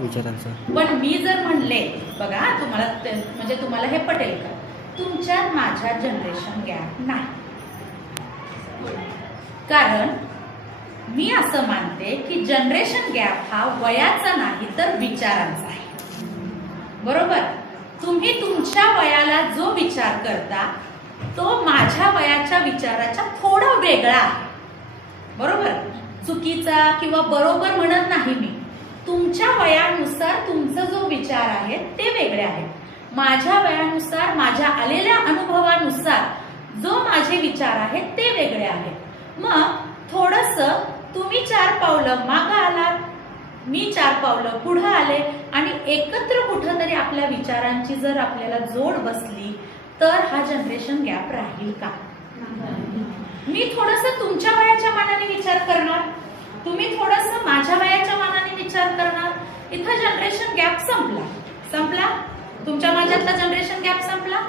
विचारांचा. पण मी जर म्हणले बघा तुम्हाला म्हणजे तुम्हाला हे पटेल का, तुमच्यात माझ्यात जनरेशन गॅप नाही. कारण मी असं मानते की जनरेशन गॅप हा वयाचा नाही तर विचारांचा आहे. बरोबर. तुम्ही तुमच्या वयाला जो विचार करता तो माझ्या वयाच्या विचाराच्या थोडा वेगळा आहे. बरोबर. चुकीचा किंवा बरोबर म्हणत नाही मी. तुमच्या वयानुसार तुमचा जो विचार आहे ते वेगळे आहे. माझ्या वयानुसार माझ्या आलेल्या अनुभवानुसार जो माझे विचार आहेत ते वेगळे आहेत. मग थोडंसं तुम्ही 4 पावलं मागं आलात, मी 4 पावलं पुढे आले आणि एकत्र कुठंतरी आपल्या विचारांची जर आपल्याला जोड बसली तर हा जनरेशन गॅप राहील का? मी थोडंसं तुमच्या वयाच्या मानाने विचार करणार, तुम्ही थोडंसं माझ्या वयाच्या मानाने विचार करणार. इथं जनरेशन गॅप संपला. तुमच्या माझ्यातला जनरेशन गॅप संपला.